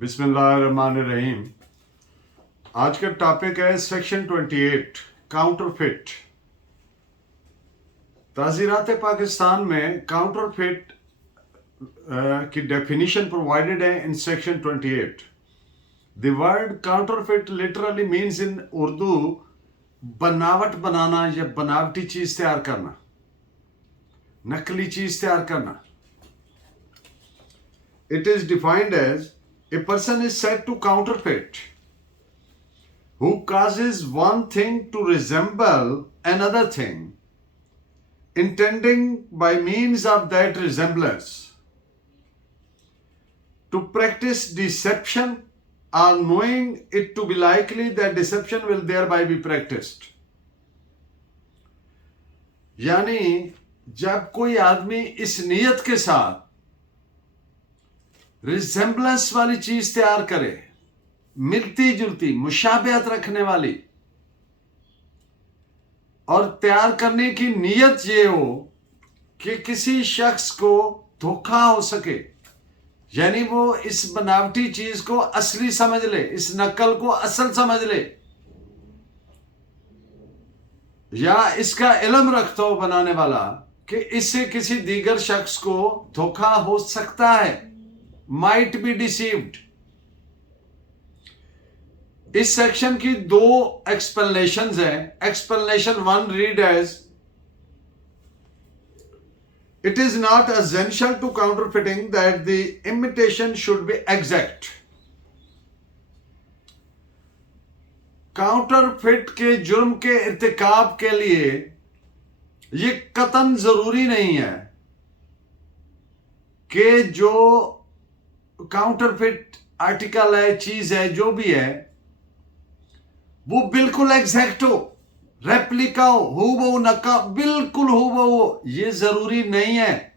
बिस्मिल्लाहिर्रहमानिर्रहीम। आज का टॉपिक है सेक्शन 28 काउंटरफिट। ताज़ीरात पाकिस्तान में काउंटरफिट की डेफिनेशन प्रोवाइडेड है in section 28। The word counterfeit literally means in Urdu बनावट बनाना या बनावटी चीज तैयार करना, नकली चीज तैयार करना। It is defined as a person is said to counterfeit who causes one thing to resemble another thing, intending by means of that resemblance to practice deception or knowing it to be likely that deception will thereby be practiced. यानी जब कोई आदमी इस नीयत के साथ resemblance वाली चीज तैयार करे, मिलती जुलती मुशाबहत रखने वाली, और तैयार करने की नीयत ये हो कि किसी शख्स को धोखा हो सके, यानी वो इस बनावटी चीज को असली समझ ले, इस नकल को असल समझ ले, या इसका इल्म रखता हो बनाने वाला कि इससे किसी दीगर शख्स को धोखा हो सकता है, might be deceived। इस सेक्शन की दो एक्सप्लेनेशंस हैं। Explanation 1 read as it is not essential to counterfeiting that the imitation should be exact. Counterfeit के जुर्म के इर्तिकाब के लिए ये कतन जरूरी नहीं है कि जो काउंटरफिट आर्टिकल है, चीज है, जो भी है, वो बिल्कुल एग्जैक्ट हो, रेप्लिका हो, हूबहू नक्का बिल्कुल हूबहू हो, ये जरूरी नहीं है।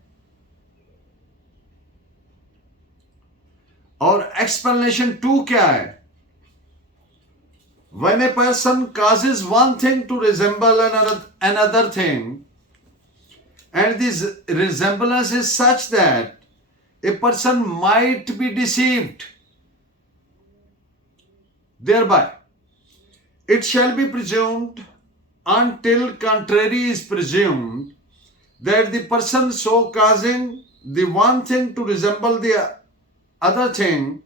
और एक्सप्लेनेशन 2 क्या है? When a person causes one thing to resemble another thing and this resemblance is such that a person might be deceived thereby, it shall be presumed until contrary is presumed that the person so causing the one thing to resemble the other thing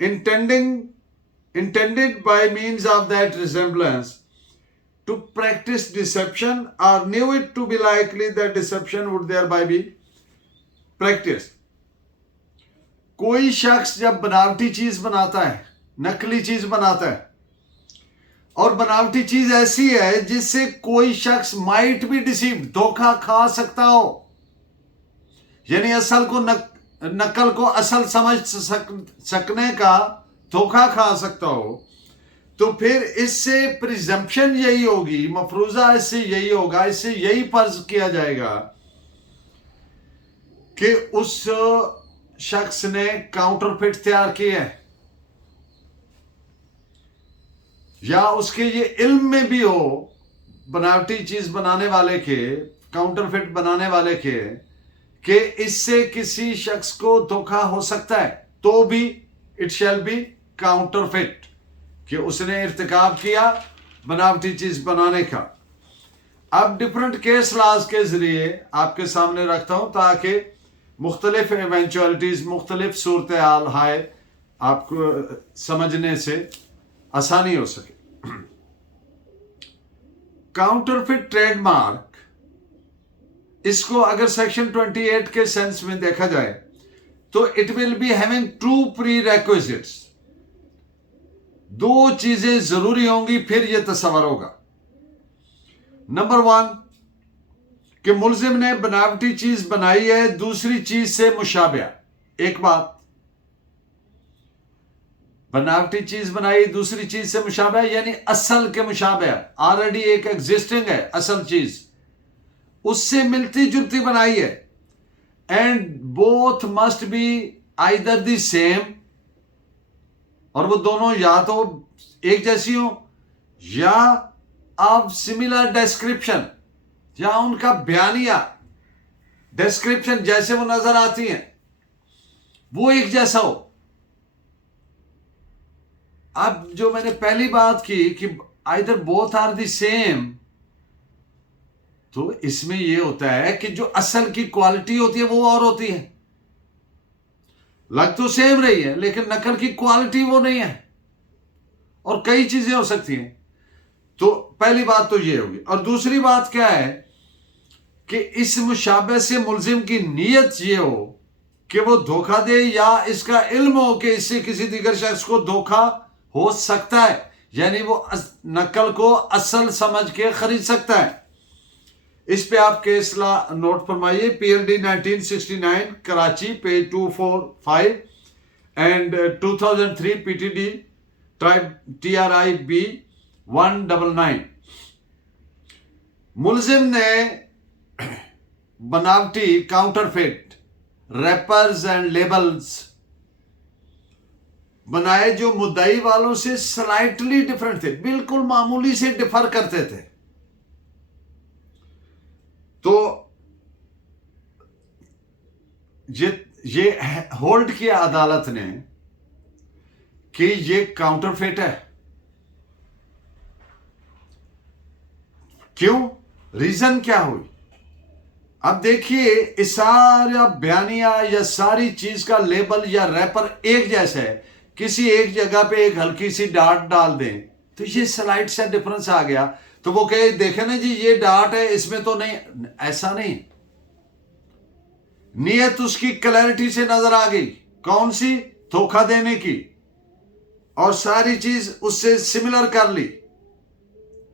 intended by means of that resemblance to practice deception or knew it to be likely that deception would thereby be practiced। कोई शख्स जब बनावटी चीज बनाता है, नकली चीज बनाता है, और बनावटी चीज ऐसी है जिससे कोई शख्स माइट बी डिसीव, धोखा खा सकता हो, यानी असल को नकल को असल समझ सकने का धोखा खा सकता हो, तो फिर इससे प्रिजम्पशन यही होगी, मफरूजा इससे यही होगा, इससे यही फर्ज किया जाएगा कि उस शख्स ने काउंटरफिट तैयार किया है, या उसके ये इल्म में भी हो बनावटी चीज बनाने वाले के, काउंटरफिट बनाने वाले के, कि इससे किसी शख्स को धोखा हो सकता है, तो भी इट शैल बी काउंटरफिट, कि उसने इर्तिकाब किया बनावटी चीज बनाने का। अब डिफरेंट केस लॉज के जरिए आपके सामने रखता हूं ताकि मुख्तलिफ इवेंचुअलिटीज, मुख्तलिफ सूरत हाल है, आपको समझने से आसानी हो सके। काउंटरफिट ट्रेडमार्क, इसको अगर सेक्शन 28 के सेंस में देखा जाए तो इट विल बी हैविंग 2 प्रीरेक्विजिट्स। 2 चीजें जरूरी होंगी, फिर यह तस्वर होगा। नंबर 1 कि मुलजिम ने बनावटी चीज बनाई है दूसरी चीज से मुशाबह। एक बात, बनावटी चीज बनाई दूसरी चीज से मुशाबह, यानी असल के मुशाबह, ऑलरेडी एक एग्जिस्टिंग है असल चीज, उससे मिलती जुलती बनाई है, and both must be either the same, और वो दोनों या तो एक जैसी हो या ऑफ सिमिलर डिस्क्रिप्शन, या उनका बयानिया डिस्क्रिप्शन जैसे वो नजर आती हैं वो एक जैसा हो। अब जो मैंने पहली बात की कि either both are the same, तो इसमें यह होता है कि जो असल की क्वालिटी होती है वो और होती है। लग तो सेम रही है लेकिन नकल की क्वालिटी वो नहीं है, और कई चीजें हो सकती हैं। तो पहली बात तो ये होगी। और दूसरी बात क्या है कि इस मुशाबे से मुलजिम की नीयत ये हो कि वो धोखा दे, या इसका इल्म हो कि इससे किसी दीगर शख्स को धोखा हो सकता है, यानी वो नकल को असल समझ के खरीद सकता है। इस पे आप केस ला नोट फरमाइए, PLD 1969 Karachi page 245 and 2003 PTD TRIB 199। मुलजिम ने बनावटी काउंटरफेट रैपर्स एंड लेबल्स बनाए जो मुद्दाई वालों से स्लाइटली डिफरेंट थे, बिल्कुल मामूली से डिफर करते थे। तो ये होल्ड किया अदालत ने कि ये काउंटरफेट है। क्यों? रीजन क्या हुई? अब देखिए, इस सारा बयानिया या सारी चीज का लेबल या रैपर एक जैसा है, किसी एक जगह पे एक हल्की सी डार्ट डाल दें तो ये स्लाइड से डिफरेंस आ गया, तो वो कहे देखे ना जी ये डार्ट है इसमें तो नहीं, ऐसा नहीं। नियत उसकी क्लैरिटी से नजर आ गई, कौन सी? धोखा देने की, और सारी चीज उससे सिमिलर कर ली,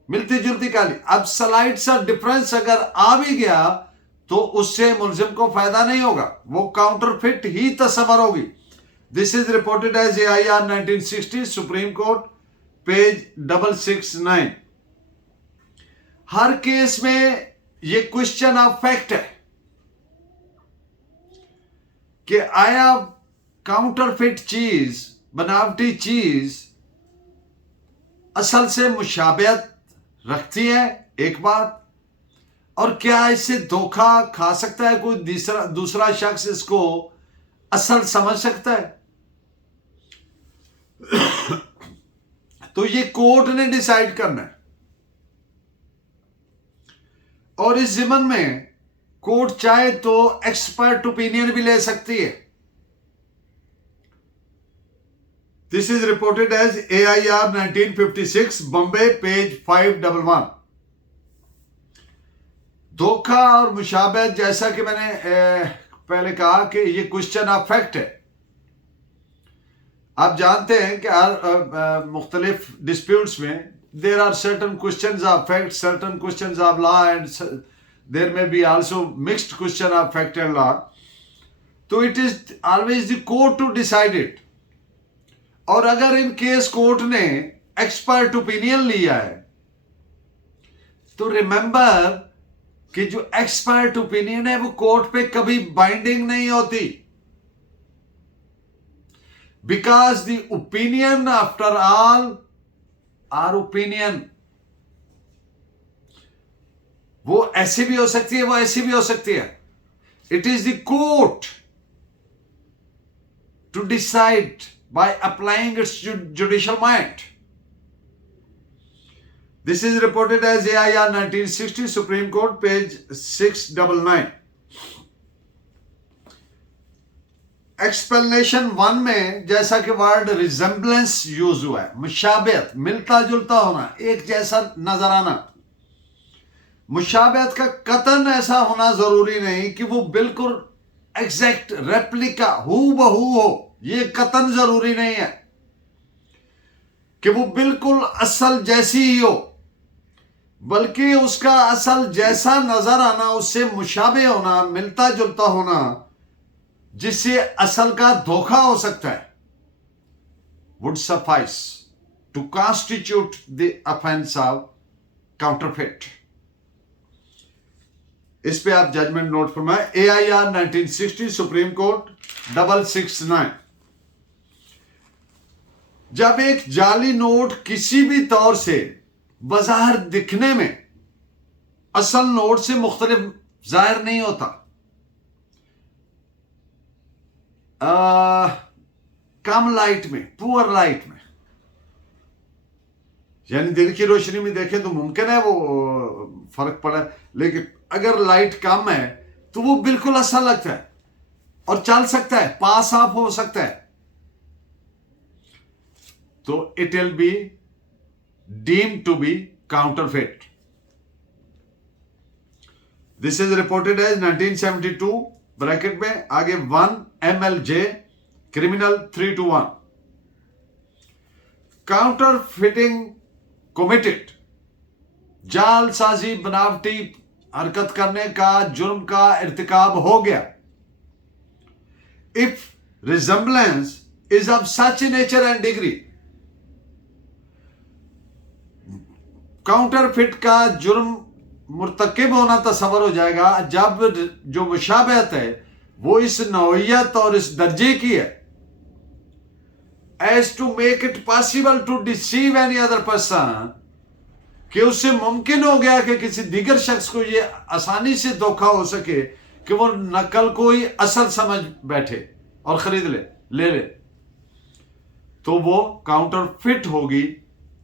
मिलती जुलती कर ली। अब स्लाइड सा डिफरेंस अगर आ भी गया तो उससे मुलजिम को फायदा नहीं होगा, वो काउंटरफिट ही तस्वर होगी। This is reported as AIR 1960 supreme court page 669। हर केस में ये क्वेश्चन ऑफ फैक्ट है कि आया काउंटरफिट चीज, बनावटी चीज असल से मुशाबहत रखती है, एक बात, और क्या इससे धोखा खा सकता है कोई दूसरा शख्स, इसको असल समझ सकता है? तो ये कोर्ट ने डिसाइड करना है, और इस जिमन में कोर्ट चाहे तो एक्सपर्ट ओपिनियन भी ले सकती है। This is reported as AIR 1956 Bombay page 511। धोखा और मुशाबहत, जैसा कि मैंने पहले कहा कि ये क्वेश्चन ऑफ फैक्ट है। आप जानते हैं कि हर मुख्तलिफ डिस्प्यूट्स में there are certain questions of fact, certain questions of law, and there may be also mixed question of fact and law. तो it is always the court to decide it. और अगर इन केस कोर्ट ने expert opinion लिया है तो remember कि जो expert opinion है वो कोर्ट पे कभी बाइंडिंग नहीं होती, because the opinion after all our opinion. वो ऐसी भी हो सकती है, वो ऐसी भी हो सकती है। It is the court to decide by applying its judicial mind. This is reported as AIR 1960 Supreme Court page 699। Explanation 1 में जैसा कि वर्ड रिजेंबलेंस यूज हुआ है, मुशाबहत, मिलता जुलता होना, एक जैसा नजर आना। मुशाबहत का कतन ऐसा होना जरूरी नहीं कि वो बिल्कुल एग्जैक्ट रेप्लिका हूबहू हो, ये कतन जरूरी नहीं है कि वो बिल्कुल असल जैसी ही हो, बल्कि उसका असल जैसा नजर आना, उससे मुशाबे होना, मिलता जुलता होना, जिससे असल का धोखा हो सकता है, would suffice to constitute the offense of counterfeit। इस पे आप जजमेंट नोट फरमाएं, AIR 1960 सुप्रीम कोर्ट 669। जब एक जाली नोट किसी भी तौर से बज़ाहिर दिखने में असल नोट से मुख्तलिफ जाहिर नहीं होता, कम लाइट में, पुअर लाइट में, यानी दिन की रोशनी में देखें तो मुमकिन है वो फर्क पड़ा, लेकिन अगर लाइट कम है तो वो बिल्कुल अच्छा लगता है और चल सकता है, पास ऑफ हो सकता है, तो it will be deemed to be counterfeit. This is reported as 1972 bracket में आगे 1 MLJ क्रिमिनल 321. काउंटरफिटिंग कमिटेड, जालसाजी बनावटी हरकत करने का जुर्म का इर्तिकाब हो गया. If resemblance is of such nature and degree, counterfeit का जुर्म मुर्तकिब होना तस्वर हो जाएगा जब जो मुशाबहत है वो इस नौइयत और इस दर्जे की है as to make it possible to deceive any other person, कि उससे मुमकिन हो गया कि किसी दीगर शख्स को ये आसानी से धोखा हो सके कि वो नकल को ही असल समझ बैठे और खरीद ले, तो वो काउंटरफिट होगी,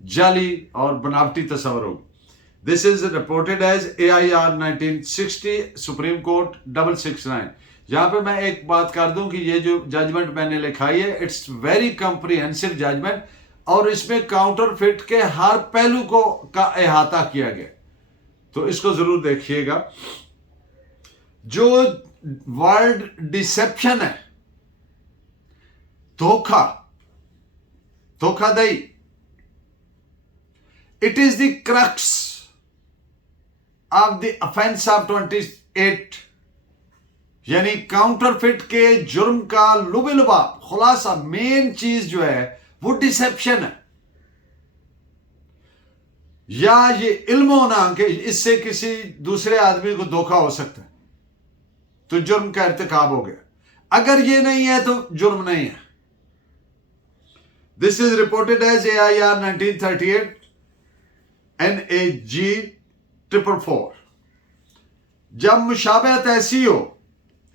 जाली और बनावटी तस्वर होगी. This is reported as AIR 1960 supreme court 669. यहां पे मैं एक बात कर दूं कि ये जो जजमेंट मैंने लिखाई है इट्स वेरी कॉम्प्रिहेंसिव जजमेंट, और इसमें काउंटरफिट के हर पहलू को का अहाता किया गया, तो इसको जरूर देखिएगा. जो वर्ड डिसेप्शन है, धोखाधड़ी, it is the crux of the offence of 28, यानी काउंटरफिट के जुर्म का लुबे-लुबाब खुलासा, मेन चीज जो है वो डिसेप्शन है, या ये इल्म होना कि इससे किसी दूसरे आदमी को धोखा हो सकता है, तो जुर्म का इर्तिकाब हो गया. अगर ये नहीं है तो जुर्म नहीं है. This is reported as AIR 1938 NAG 444. जब मुशाबहत ऐसी हो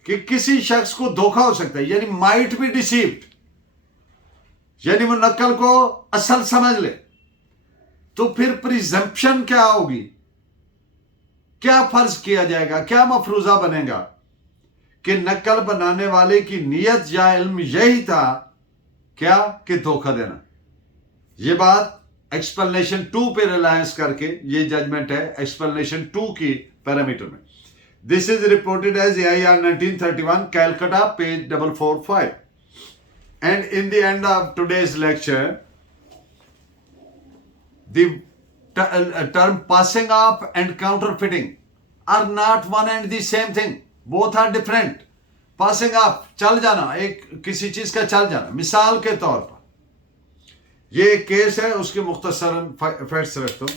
कि किसी शख्स को धोखा हो सकता है, यानी माइट बी डिसीव्ड, यानी वो नकल को असल समझ ले, तो फिर प्रिजम्पशन क्या होगी, क्या फर्ज किया जाएगा, क्या मफरूजा बनेगा कि नकल बनाने वाले की नीयत या इल्म यही था क्या कि धोखा देना. ये बात एक्सप्लेनेशन 2 पे रिलायंस करके ये जजमेंट है एक्सप्लेनेशन 2 की पैरामीटर में. This is reported as AIR 1931 Calcutta page 445. And in the end of today's lecture, the term passing off and counterfeiting are not one and the same thing. Both are different. Passing off, चल जाना, एक किसी चीज का चल जाना. मिसाल के तौर पर ये केस है, उसके मुख्तसरन फैक्ट्स रखता हूं.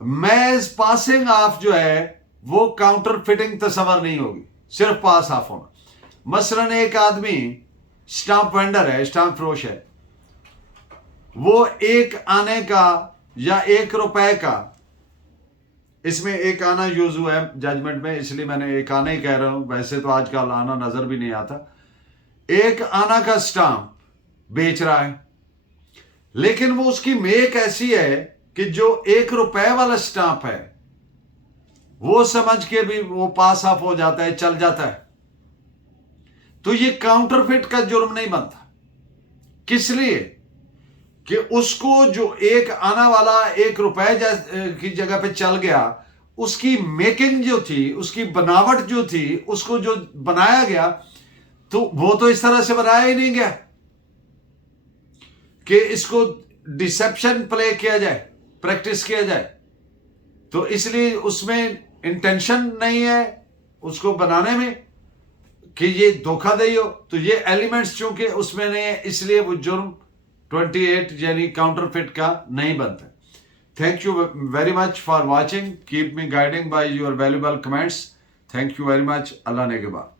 मैज पासिंग ऑफ जो है वो काउंटरफिटिंग तस्वर नहीं होगी, सिर्फ पास ऑफ होना. मसलन एक आदमी स्टाम्प वेंडर है, स्टाम्प फरोश है, वो एक आने का या 1 रुपए का, इसमें एक आना यूज हुआ है जजमेंट में, इसलिए मैंने एक आना ही कह रहा हूं, वैसे तो आजकल आना नजर भी नहीं आता. 1 आना का स्टाम्प बेच रहा है, लेकिन वो उसकी मेक ऐसी है कि जो 1 रुपए वाला स्टाम्प है वो समझ के भी वो पास ऑफ हो जाता है, चल जाता है, तो ये काउंटरफिट का जुर्म नहीं बनता. किस लिए कि उसको जो 1 आना वाला 1 रुपए की जगह पे चल गया, उसकी मेकिंग जो थी, उसकी बनावट जो थी, उसको जो बनाया गया, तो वो तो इस तरह से बनाया ही नहीं गया कि इसको डिसेप्शन प्ले किया जाए, प्रैक्टिस किया जाए. तो इसलिए उसमें इंटेंशन नहीं है उसको बनाने में कि ये धोखाधड़ी हो, तो ये एलिमेंट्स चूंकि उसमें नहीं है, इसलिए वो जुर्म 28 यानी काउंटरफिट का नहीं बनता. Thank you very much for watching. Keep me guiding by your valuable comments. Thank you very much. Allah ने के बाद.